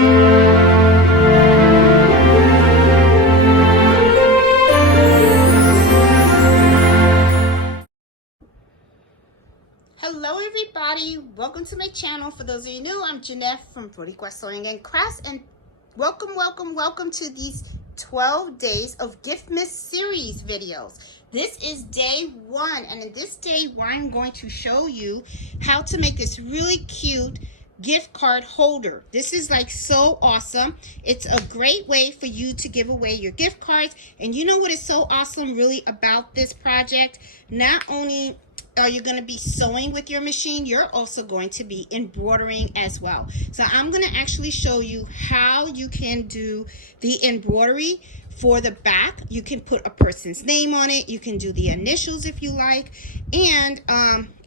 Hello everybody, welcome to my channel. For those of you new, I'm Jeanette from Quest Sewing and Crafts, and welcome to these 12 days of GiftMas series videos. This is day 1, and in this day I'm going to show you how to make this really cute gift card holder. This is like so awesome. It's a great way for you to give away your gift cards. And you know what is so awesome really about this project? Not only are you going to be sewing with your machine, you're also going to be embroidering as well. So I'm going to actually show you how you can do the embroidery for the back. You can put a person's name on it. You can do the initials if you like. And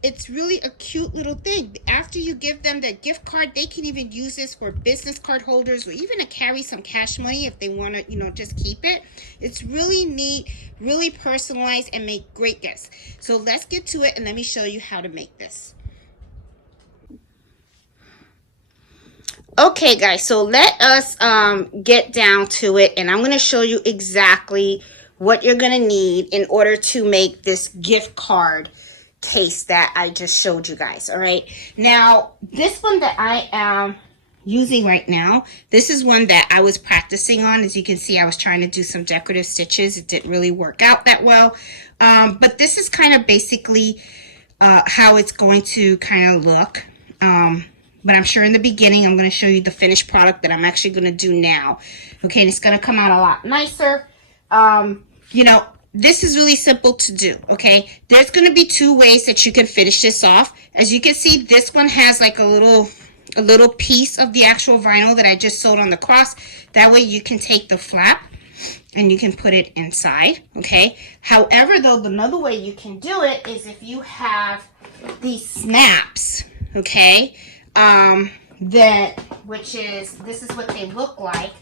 it's really a cute little thing. After you give them the gift card, they can even use this for business card holders, or even to carry some cash money if they want to, just keep it. It's really neat, really personalized, and make great gifts. So let's get to it, and let me show you how to make this. Okay guys, so let us get down to it, and I'm going to show you exactly what you're going to need in order to make this gift card case that I just showed you guys. All right, now this one that I am using right now, this is one that I was practicing on. As you can see, I was trying to do some decorative stitches. It didn't really work out that well, but this is kind of basically how it's going to kind of look. But I'm sure in the beginning I'm going to show you the finished product that I'm actually going to do now. Okay, and it's going to come out a lot nicer. This is really simple to do, okay? There's going to be 2 ways that you can finish this off. As you can see, this one has like a little piece of the actual vinyl that I just sewed on the cross. That way you can take the flap and you can put it inside, okay? However, though, another way you can do it is if you have these snaps, okay? This is what they look like.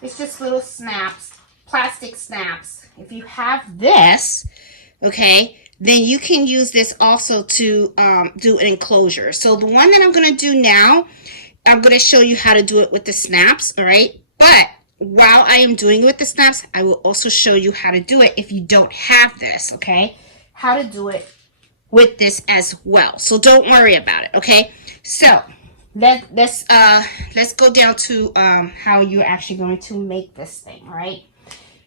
It's just little snaps, plastic snaps. If you have this, okay, then you can use this also to do an enclosure. So the one that I'm going to do now, I'm going to show you how to do it with the snaps, all right? But while I am doing it with the snaps, I will also show you how to do it if you don't have this, okay? How to do it with this as well. So don't worry about it, okay? So let's go down to how you're actually going to make this thing, all right?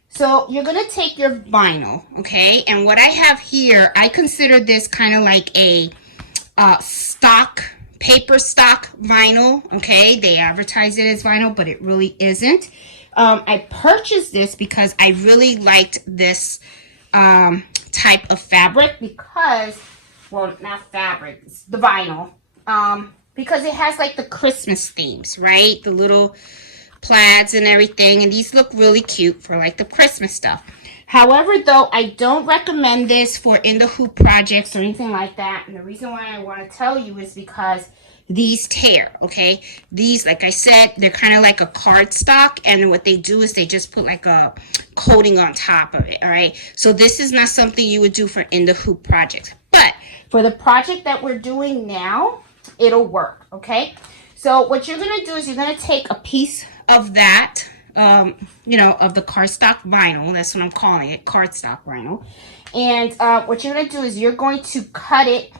So you're going to take your vinyl, okay? And what I have here, I consider this kind of like a paper stock vinyl, okay? They advertise it as vinyl, but it really isn't. I purchased this because I really liked this type of fabric because, well, not fabric, it's the vinyl. Because it has like the Christmas themes, right? The little plaids and everything, and these look really cute for like the Christmas stuff. However, though, I don't recommend this for in the hoop projects or anything like that. And the reason why I want to tell you is because these tear, okay? These, like I said, they're kind of like a cardstock, and what they do is they just put like a coating on top of it, all right? So this is not something you would do for in the hoop projects. But for the project that we're doing now, it'll work, okay? So what you're going to do is you're going to take a piece of that, of the cardstock vinyl. That's what I'm calling it, cardstock vinyl. And what you're going to do is you're going to cut it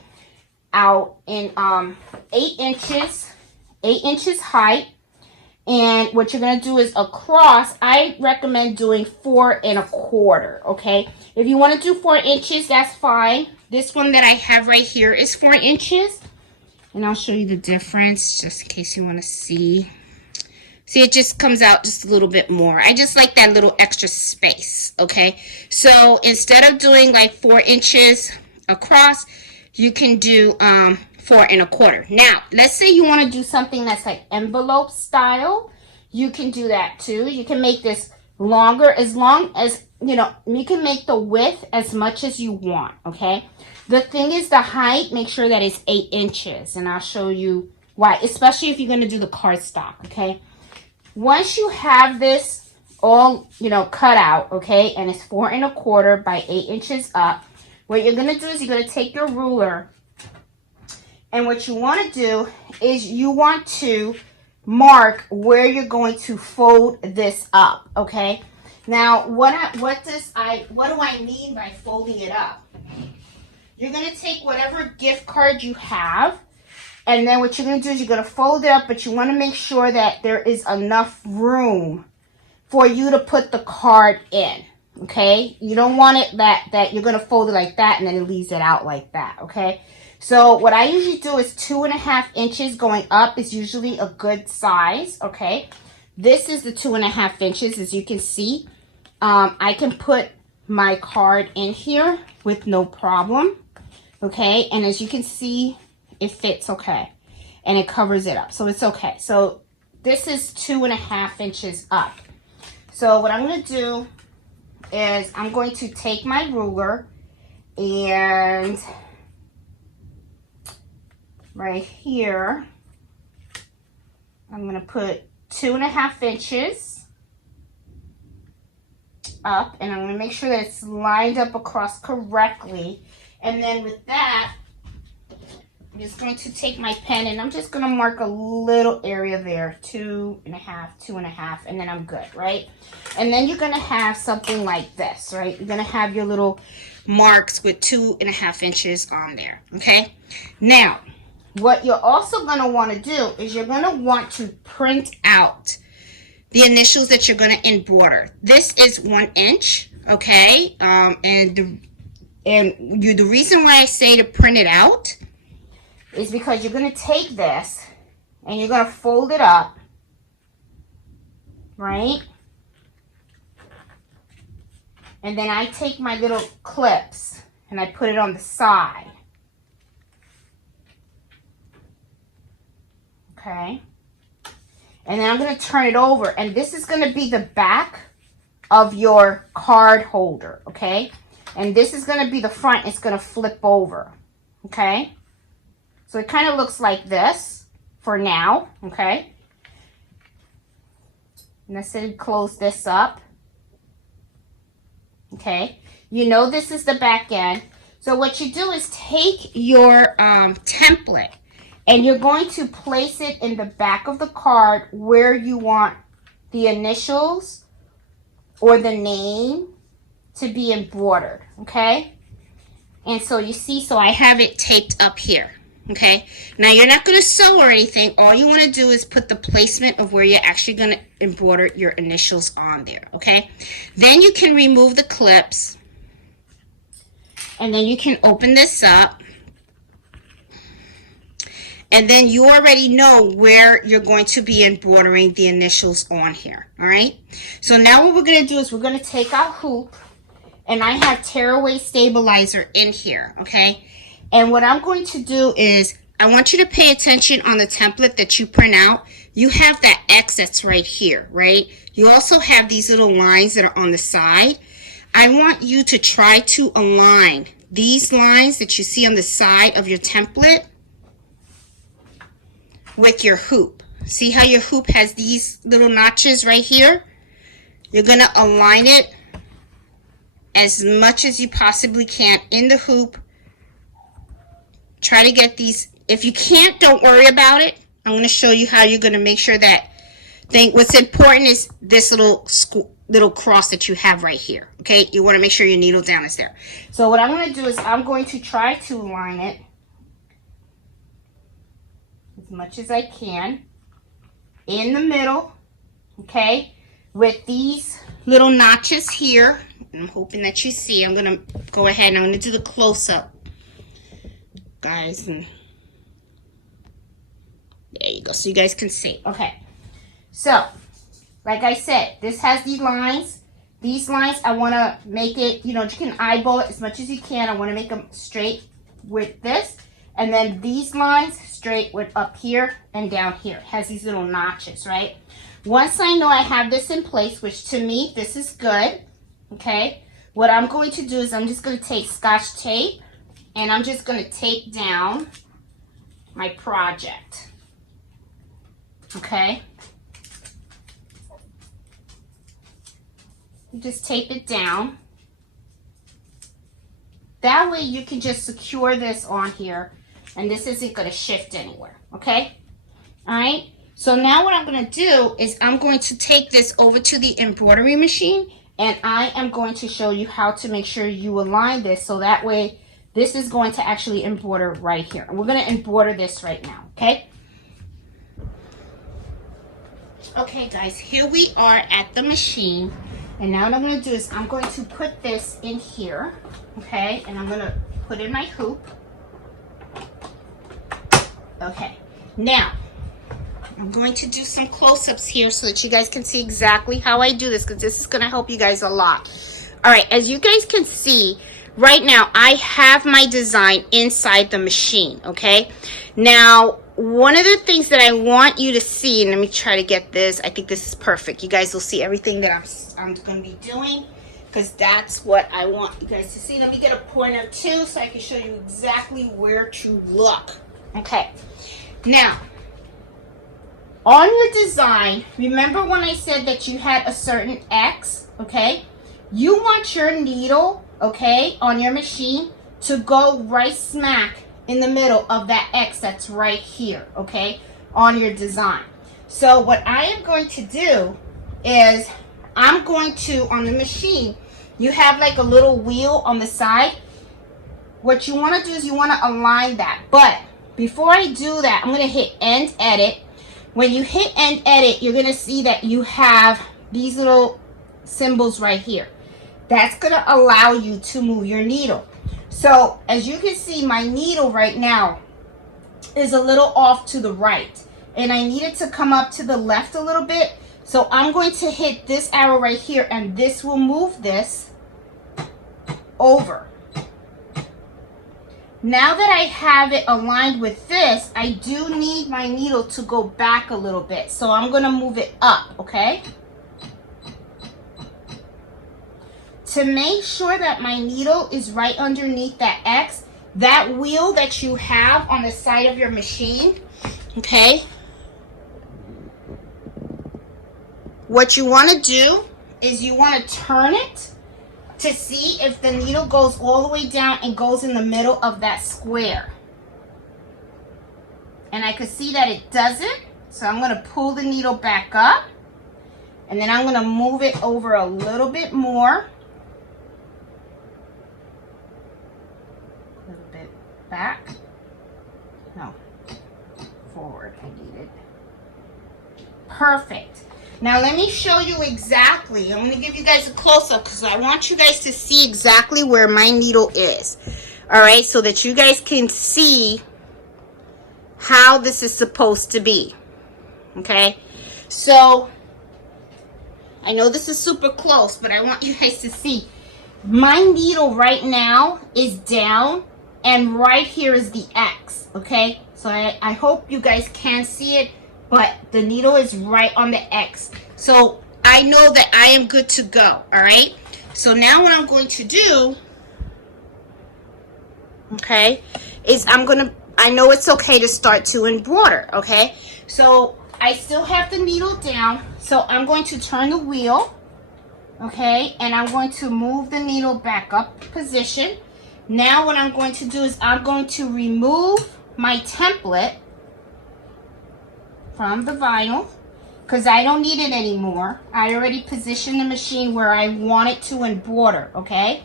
out in 8 inches height. And what you're going to do is across, I recommend doing 4 1/4, okay? If you want to do 4 inches, that's fine. This one that I have right here is 4 inches. And I'll show you the difference just in case you want to see. See, it just comes out just a little bit more. I just like that little extra space, okay? So instead of doing like 4 inches across, you can do 4 1/4. Now, let's say you want to do something that's like envelope style. You can do that too. You can make this longer, as long as, you can make the width as much as you want, okay? The thing is the height, make sure that it's 8 inches, and I'll show you why, especially if you're going to do the cardstock, okay? Once you have this all, cut out, okay, and it's 4 1/4 by 8 inches up, what you're going to do is you're going to take your ruler, and what you want to do is you want to mark where you're going to fold this up, okay? Now, what do I mean by folding it up? You're going to take whatever gift card you have, and then what you're going to do is you're going to fold it up, but you want to make sure that there is enough room for you to put the card in, okay? You don't want it that you're going to fold it like that and then it leaves it out like that, okay? So what I usually do is 2.5 inches going up is usually a good size, okay? This is the 2.5 inches, as you can see. I can put my card in here with no problem, okay? And as you can see, it fits okay. And it covers it up, so it's okay. So this is 2.5 inches up. So what I'm going to do is I'm going to take my ruler and right here, I'm going to put 2.5 inches up, and I'm going to make sure that it's lined up across correctly. And then with that, I'm just going to take my pen and I'm just going to mark a little area there, 2.5, 2.5, and then I'm good, right? And then you're going to have something like this, right? You're going to have your little marks with 2.5 inches on there, okay? Now, what you're also going to want to do is you're going to want to print out the initials that you're going to embroider. This is 1 inch, okay? The reason why I say to print it out is because you're going to take this and you're going to fold it up, right? And then I take my little clips and I put it on the side. Okay. And then I'm going to turn it over, and this is going to be the back of your card holder, okay? And this is going to be the front. It's going to flip over, okay? So it kind of looks like this for now, okay? And let's say close this up, okay? You know this is the back end. So what you do is take your template, and you're going to place it in the back of the card where you want the initials or the name to be embroidered, okay? And so you see, so I have it taped up here, okay? Now you're not going to sew or anything. All you want to do is put the placement of where you're actually going to embroider your initials on there, okay? Then you can remove the clips, and then you can open this up. And then you already know where you're going to be embroidering the initials on here, all right? So now what we're going to do is we're going to take our hoop, and I have tearaway stabilizer in here, okay? And what I'm going to do is I want you to pay attention on the template that you print out. You have that X that's right here, right? You also have these little lines that are on the side. I want you to try to align these lines that you see on the side of your template with your hoop. See how your hoop has these little notches right here? You're going to align it as much as you possibly can in the hoop. Try to get these. If you can't, don't worry about it. I'm going to show you how you're going to make sure that what's important is this little cross that you have right here, okay? You want to make sure your needle down is there. So what I'm going to do is I'm going to try to align it as much as I can in the middle, okay, with these little notches here. And I'm hoping that you see. I'm going to go ahead and I'm going to do the close-up, guys, and there you go, so you guys can see. Okay, so like I said, this has these lines. These lines, I want to make it, you can eyeball it as much as you can. I want to make them straight with this. And then these lines straight with up here and down here. It has these little notches, right? Once I know I have this in place, which to me, this is good, okay? What I'm going to do is I'm just going to take Scotch tape and I'm just going to tape down my project, okay? You just tape it down. That way you can just secure this on here and this isn't going to shift anywhere, okay? All right, So now what I'm going to do is I'm going to take this over to the embroidery machine, and I am going to show you how to make sure you align this so that way this is going to actually embroider right here. And we're going to embroider this right now, okay? Okay guys, here we are at the machine, and now what I'm going to do is I'm going to put this in here, okay? And I'm going to put in my hoop. Okay, now I'm going to do some close-ups here so that you guys can see exactly how I do this, because this is going to help you guys a lot. All right, as you guys can see, right now I have my design inside the machine, okay? Now, one of the things that I want you to see, and let me try to get this. I think this is perfect. You guys will see everything that I'm going to be doing, because that's what I want you guys to see. Let me get a pointer too so I can show you exactly where to look. Okay, now, on your design, remember when I said that you had a certain X, okay? You want your needle, okay, on your machine to go right smack in the middle of that X that's right here, okay, on your design. So what I am going to do is I'm going to, on the machine, you have like a little wheel on the side. What you want to do is you want to align that. But before I do that, I'm going to hit End Edit. When you hit End Edit, you're going to see that you have these little symbols right here. That's going to allow you to move your needle. So as you can see, my needle right now is a little off to the right, and I need it to come up to the left a little bit. So I'm going to hit this arrow right here, and this will move this over. Now that I have it aligned with this, I do need my needle to go back a little bit. So I'm going to move it up, okay? To make sure that my needle is right underneath that X, that wheel that you have on the side of your machine, okay? What you want to do is you want to turn it to see if the needle goes all the way down and goes in the middle of that square. And I can see that it doesn't, so I'm going to pull the needle back up, and then I'm going to move it over a little bit more. A little bit back. No, forward. I need it. Perfect. Now let me show you exactly. I'm going to give you guys a close-up because I want you guys to see exactly where my needle is. All right, so that you guys can see how this is supposed to be. Okay, so I know this is super close, but I want you guys to see. My needle right now is down, and right here is the X. Okay, so I hope you guys can see it. But the needle is right on the X. So I know that I am good to go, all right? So now what I'm going to do, okay, is I know it's okay to start to embroider, okay? So I still have the needle down, so I'm going to turn the wheel, okay? And I'm going to move the needle back up position. Now what I'm going to do is I'm going to remove my template from the vinyl because I don't need it anymore. I already positioned the machine where I want it to embroider, okay?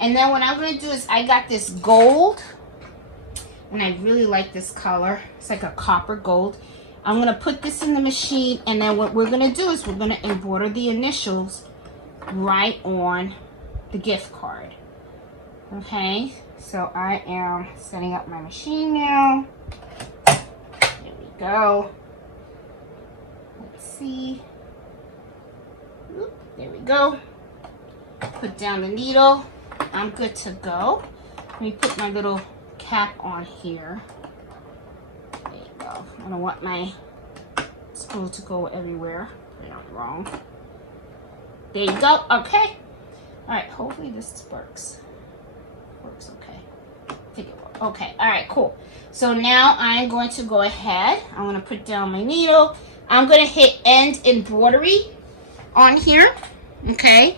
And then what I'm going to do is I got this gold, and I really like this color. It's like a copper gold. I'm going to put this in the machine, and then what we're going to do is we're going to embroider the initials right on the gift card. Okay, so I am setting up my machine now. There we go. Let's see. Oop, there we go. Put down the needle. I'm good to go. Let me put my little cap on here. There you go. I don't want my screw to go everywhere. Put it wrong. There you go. Okay. All right. Hopefully this works. Works okay. I think it works. Okay. All right. Cool. So now I am going to go ahead. I'm going to put down my needle. I'm going to hit End Embroidery on here. Okay.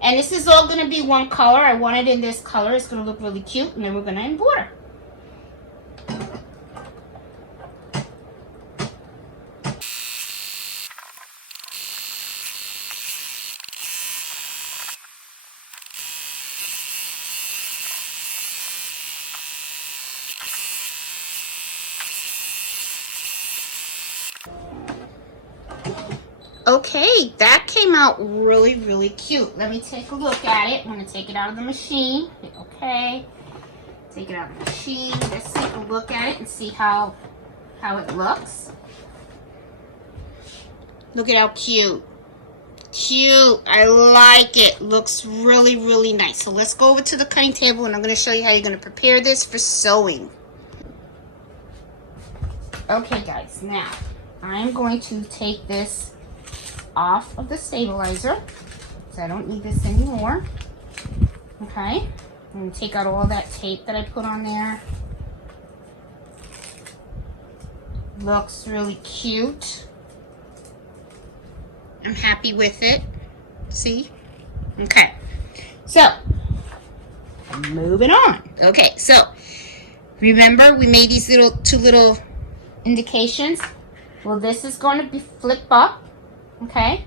And this is all going to be one color. I want it in this color. It's going to look really cute. And then we're going to embroider. Okay, that came out really, really cute. Let me take a look at it. I'm going to take it out of the machine. Okay. Take it out of the machine. Let's take a look at it and see how it looks. Look at how cute. Cute. I like it. Looks really, really nice. So let's go over to the cutting table and I'm going to show you how you're going to prepare this for sewing. Okay, guys. Now, I'm going to take this off of the stabilizer. So I don't need this anymore. Okay. I'm going to take out all that tape that I put on there. Looks really cute. I'm happy with it. See? Okay. So, moving on. Okay, so remember we made these two little indications? Well, this is going to be flip up. Okay?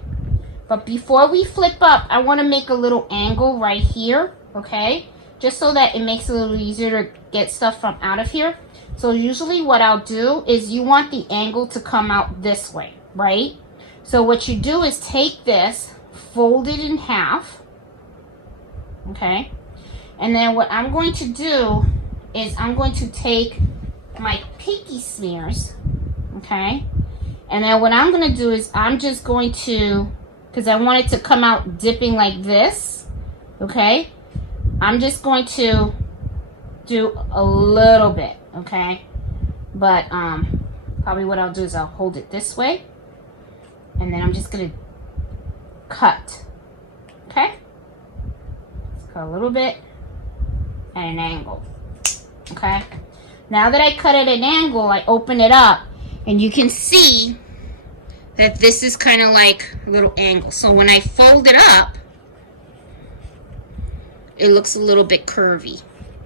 But before we flip up, I want to make a little angle right here. Okay? Just so that it makes it a little easier to get stuff from out of here. So usually what I'll do is you want the angle to come out this way, right? So what you do is take this, fold it in half, okay? And then what I'm going to do is I'm going to take my pinky smears, okay? And then what I'm going to do is I'm just going to, because I want it to come out dipping like this, okay? I'm just going to do a little bit, okay? But probably what I'll do is I'll hold it this way. And then I'm just going to cut, okay? Just cut a little bit at an angle, okay? Now that I cut at an angle, I open it up, and you can see that this is kind of like a little angle. So when I fold it up, it looks a little bit curvy,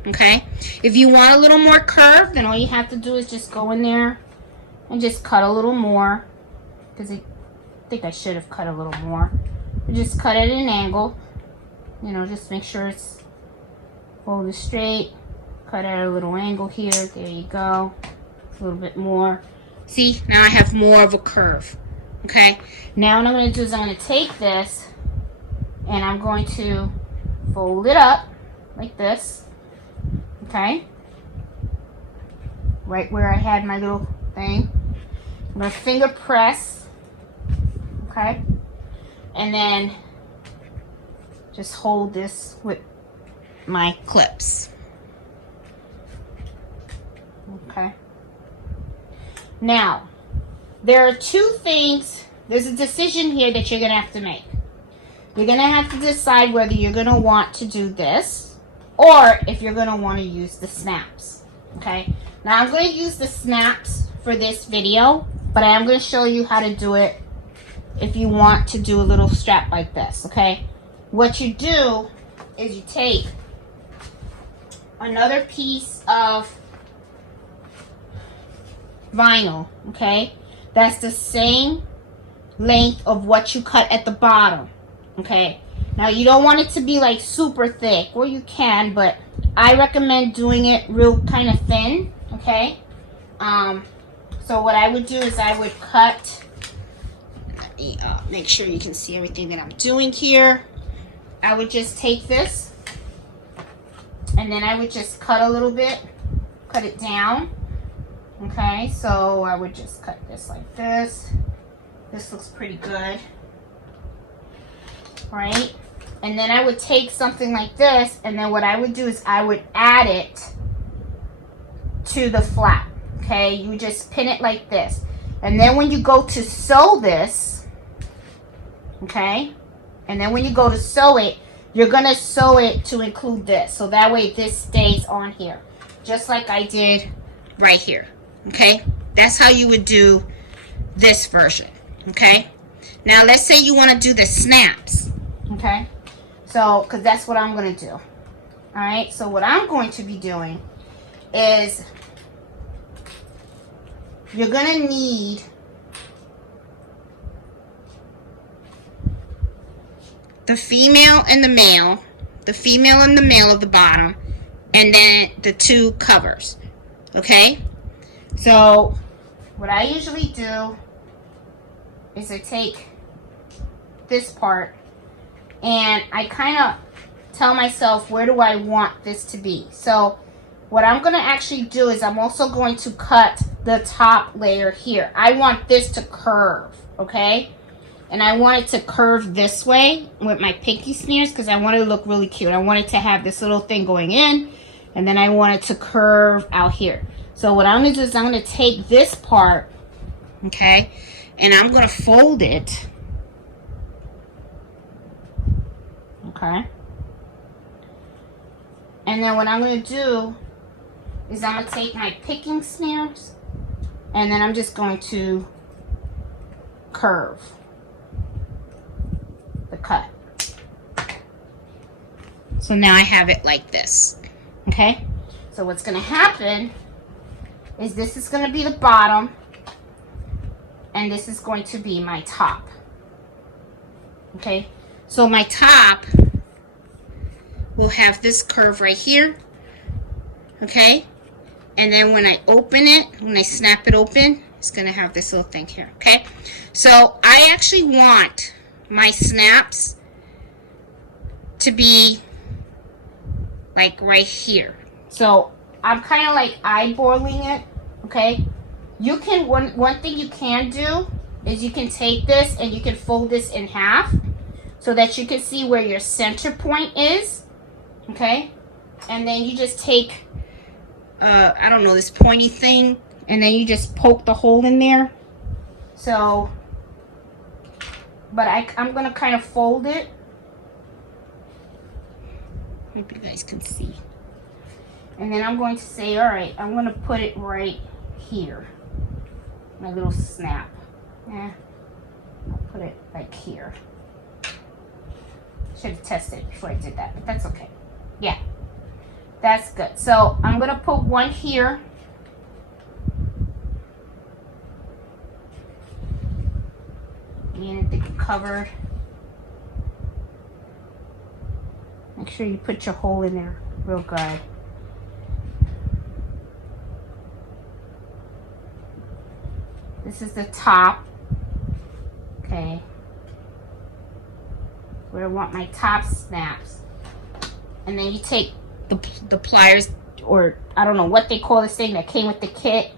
okay? If you want a little more curve, then all you have to do is just go in there and just cut a little more, because I think I should have cut a little more. But just cut at an angle, you know, just make sure it's folded straight. Cut at a little angle here. There you go. A little bit more. See, now I have more of a curve. Okay. Now what I'm going to do is I'm going to take this and I'm going to fold it up like this. Okay. Right where I had my little thing. I'm going to finger press. Okay. And then just hold this with my clips. Okay. Now, there are two things. There's a decision here that you're going to have to make. You're going to have to decide whether you're going to want to do this or if you're going to want to use the snaps. Okay. Now, I'm going to use the snaps for this video, but I am going to show you how to do it if you want to do a little strap like this. Okay. What you do is you take another piece of vinyl, okay, that's the same length of what you cut at the bottom. Okay, now you don't want it to be like super thick, or you can, but I recommend doing it real kind of thin. Okay, so what I would do is I would cut, let me make sure you can see everything that I'm doing here. I would just take this and then I would just cut a little bit, cut it down. Okay, so I would just cut this like this. This looks pretty good, right? And then I would take something like this, and then what I would do is I would add it to the flap. Okay, you just pin it like this. And then when you go to sew this, okay, and then when you go to sew it, you're going to sew it to include this. So that way this stays on here, just like I did right here. Okay, that's how you would do this version. Okay, now let's say you want to do the snaps. Okay, so because that's what I'm going to do. All right, so what I'm going to be doing is you're going to need the female and the male, of the bottom, and then the two covers. Okay, so what I usually do is I take this part, and I kind of tell myself, where do I want this to be? So what I'm going to actually do is I'm also going to cut the top layer here. I want this to curve, okay? And I want it to curve this way with my pinky smears because I want it to look really cute. I want it to have this little thing going in, and then I want it to curve out here. So what I'm going to do is I'm going to take this part, okay, and I'm going to fold it, okay? And then what I'm going to do is I'm going to take my picking smears, and then I'm just going to curve the cut. So now I have it like this, okay? So what's going to happen is this is going to be the bottom, and this is going to be my top, okay? So my top will have this curve right here, okay? And then when I open it, when I snap it open, it's going to have this little thing here, okay? So I actually want my snaps to be like right here. So I'm kind of like eyeballing it, okay? You can, one thing you can do is you can take this and you can fold this in half so that you can see where your center point is, okay? And then you just take, I don't know, this pointy thing, and then you just poke the hole in there. So, but I'm going to kind of fold it. Hope you guys can see. And then I'm going to say, all right, I'm going to put it right here. My little snap. I'll put it like here. Should have tested it before I did that, but that's okay. Yeah, that's good. So I'm going to put one here. And it's covered. Make sure you put your hole in there real good. This is the top. Okay. Where I want my top snaps. And then you take the pliers, or I don't know what they call this thing that came with the kit,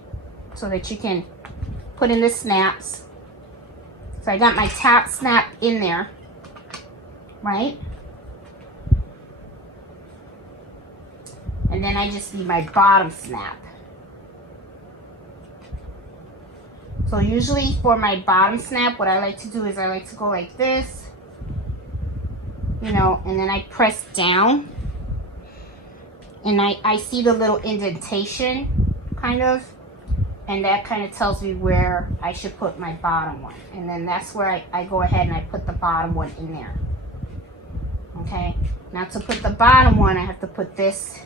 so that you can put in the snaps. So I got my top snap in there, right? And then I just need my bottom snap. So usually for my bottom snap, what I like to do is I like to go like this, you know, and then I press down. And I see the little indentation, kind of. And that kind of tells me where I should put my bottom one. And then that's where I go ahead and I put the bottom one in there. Okay? Now to put the bottom one, I have to put this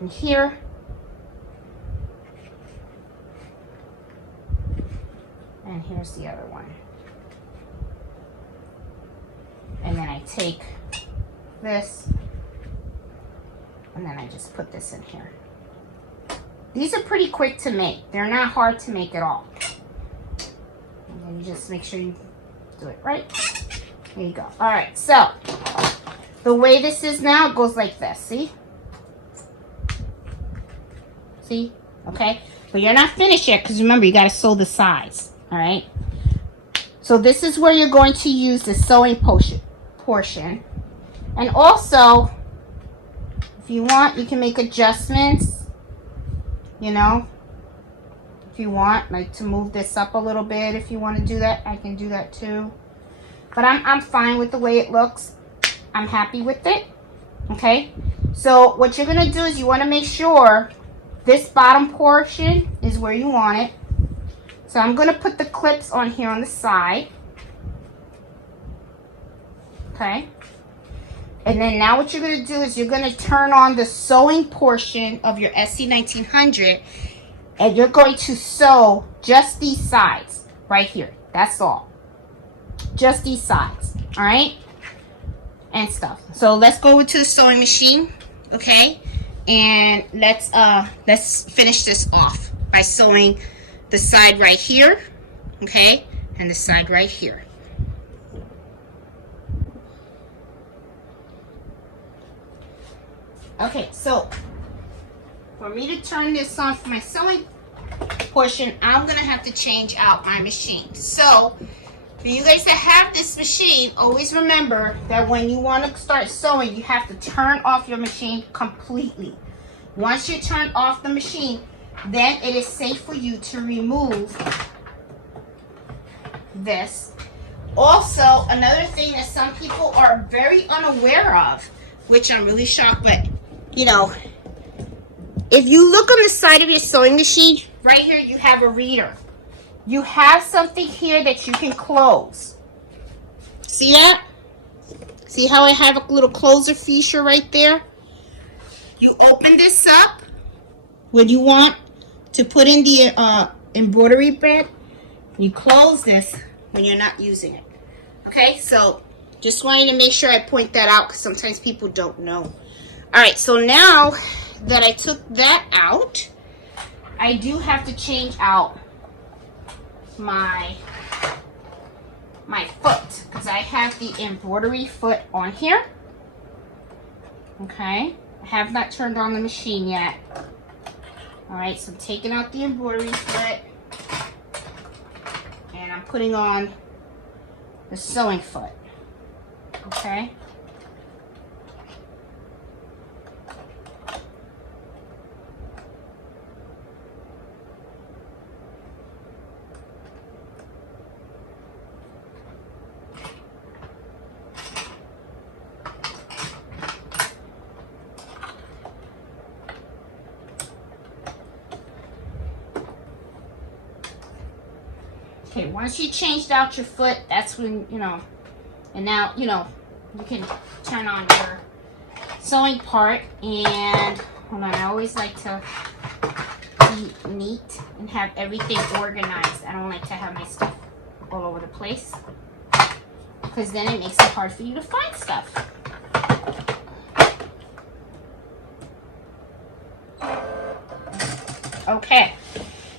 in here. And here's the other one. And then I take this, and then I just put this in here. These are pretty quick to make. They're not hard to make at all. And then you just make sure you do it right. There you go. All right, so the way this is now, it goes like this. See? See? Okay? But you're not finished yet, because remember, you got to sew the sides. All right? So this is where you're going to use the sewing portion. And also, if you want, you can make adjustments. You know, if you want, like to move this up a little bit, if you want to do that, I can do that too. But I'm fine with the way it looks. I'm happy with it. Okay, so what you're going to do is you want to make sure this bottom portion is where you want it. So I'm going to put the clips on here on the side. Okay. And then now what you're going to do is you're going to turn on the sewing portion of your SC1900, and you're going to sew just these sides right here. That's all. Just these sides. All right? And stuff. So let's go to the sewing machine, okay? And let's finish this off by sewing the side right here, okay? And the side right here. Okay, so for me to turn this on for my sewing portion, I'm gonna have to change out my machine. So for you guys that have this machine, always remember that when you want to start sewing, you have to turn off your machine completely. Once you turn off the machine, then it is safe for you to remove this. Also, another thing that some people are very unaware of, which I'm really shocked, but you know, if you look on the side of your sewing machine, right here you have a reader. You have something here that you can close. See that? See how I have a little closer feature right there? You open this up when you want to put in the embroidery bed. You close this when you're not using it. Okay, so just wanted to make sure I point that out because sometimes people don't know. All right, so now that I took that out, I do have to change out my foot because I have the embroidery foot on here. Okay, I have not turned on the machine yet. All right, so I'm taking out the embroidery foot and I'm putting on the sewing foot. Okay. Okay, once you changed out your foot, that's when, you know, and now, you know, you can turn on your sewing part. And hold on, I always like to be neat and have everything organized. I don't like to have my stuff all over the place because then it makes it hard for you to find stuff. Okay,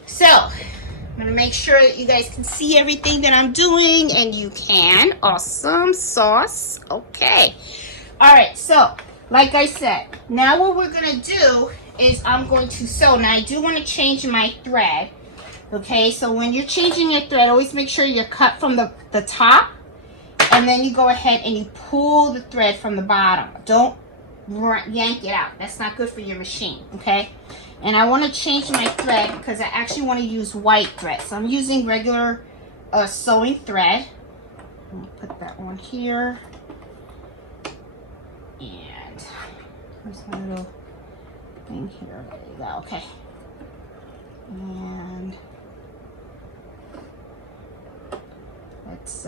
so I'm going to make sure that you guys can see everything that I'm doing, and you can. Awesome sauce. Okay. All right, so like I said, now what we're going to do is I'm going to sew. Now I do want to change my thread. Okay, so when you're changing your thread, always make sure you're cut from the top, and then you go ahead and you pull the thread from the bottom. Don't yank it out. That's not good for your machine, okay? And I want to change my thread because I actually want to use white thread. So I'm using regular sewing thread. Let me put that one here. And there's my little thing here. There you go. Okay. And let's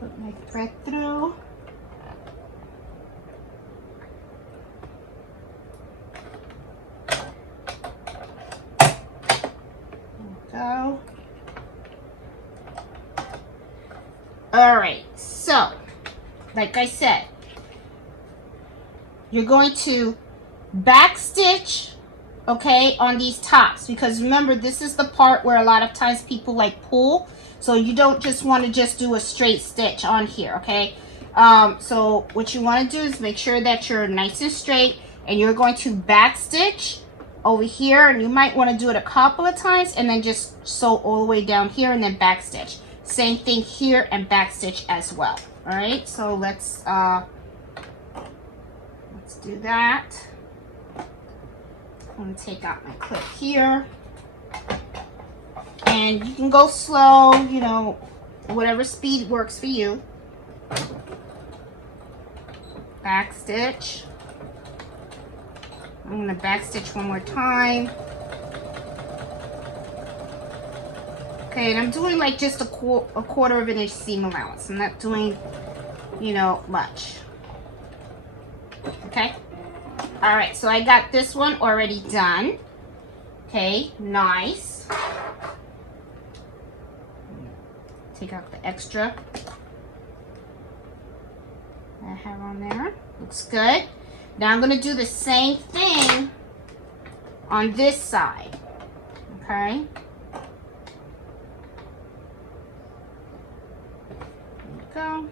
put my thread through. Go. All right, so like I said, you're going to back stitch, okay, on these tops, because remember, this is the part where a lot of times people like pull, so you don't just want to just do a straight stitch on here, okay? So what you want to do is make sure that you're nice and straight, and you're going to back stitch over here, and you might want to do it a couple of times and then just sew all the way down here and then back stitch. Same thing here, and back stitch as well. All right, so let's do that. I'm gonna take out my clip here, and you can go slow, you know, whatever speed works for you. Back stitch. I'm going to back stitch one more time. Okay, and I'm doing like just a quarter of an inch seam allowance. I'm not doing, you know, much. Okay. All right, so I got this one already done. Okay, nice. Take out the extra I have on there. Looks good. Now I'm going to do the same thing on this side, okay? There we go.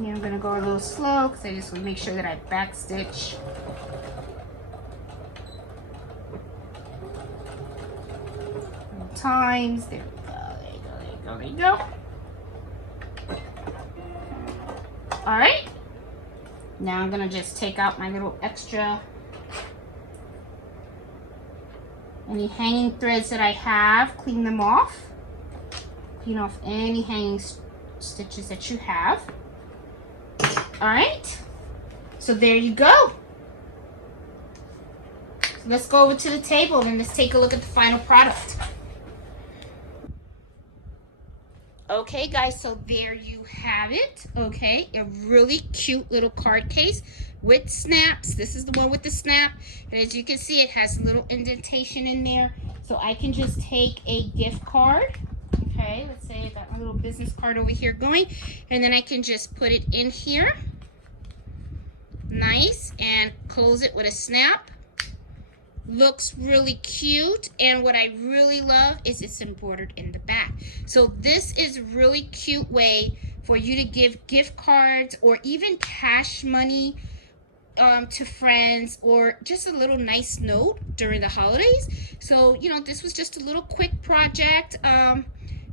Here I'm gonna go a little slow because I just want to make sure that I back stitch. Times. There we go, there you go, there you go, there you go. Alright. Now I'm gonna just take out my little extra, any hanging threads that I have, clean them off. Clean off any hanging stitches that you have. Alright. So there you go. So let's go over to the table and let's take a look at the final product. Okay guys, so there you have it. Okay, a really cute little card case with snaps. This is the one with the snap, and as you can see, it has a little indentation in there, so I can just take a gift card. Okay, let's say I got my little business card over here going, and then I can just put it in here, nice, and close it with a snap. Looks really cute, and what I really love is it's embroidered in the back. So this is a really cute way for you to give gift cards or even cash money to friends, or just a little nice note during the holidays. So, you know, this was just a little quick project,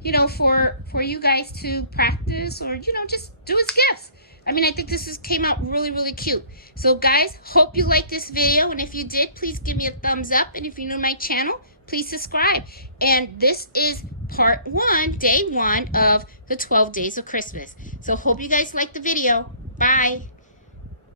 you know, for you guys to practice, or, you know, just do as gifts. I mean, I think this came out really, really cute. So guys, hope you liked this video, and if you did, please give me a thumbs up, and if you're new to my channel, please subscribe. And this is part 1, day 1 of the 12 days of Christmas. So hope you guys liked the video. Bye.